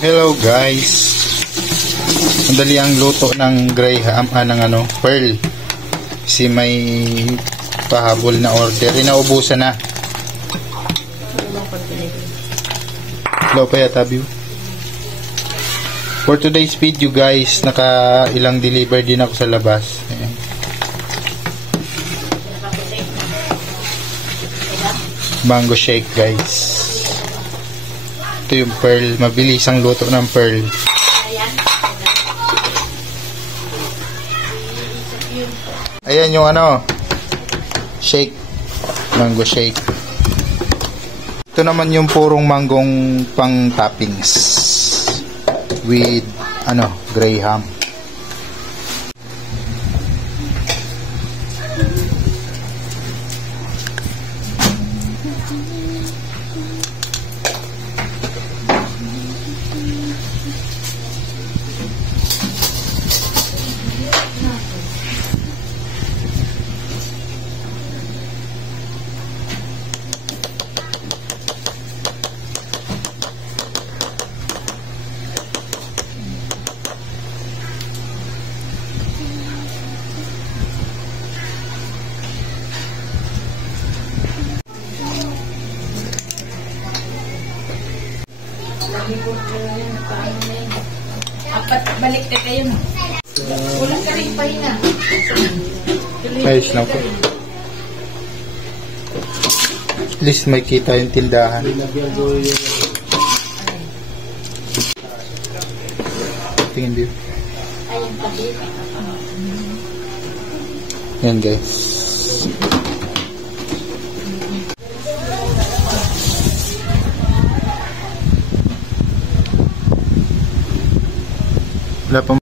Hello guys. Madali ang luto ng graham, ng pearl. Si may pahabol na order. Inaubusan na. Hello pa yata view. For today's video guys, naka ilang deliver din ako sa labas. Ayan. Mango shake guys. Ito yung pearl, mabilis ang luto ng pearl. Ayan yung shake, mango shake. Ito naman yung purong manggong pang toppings with graham. Apat balik ka kayo na. Wala ka rin pahinga. Ayos lang po. At least may kita yung tindahan. Tingin din. Yan guys. Wala pa.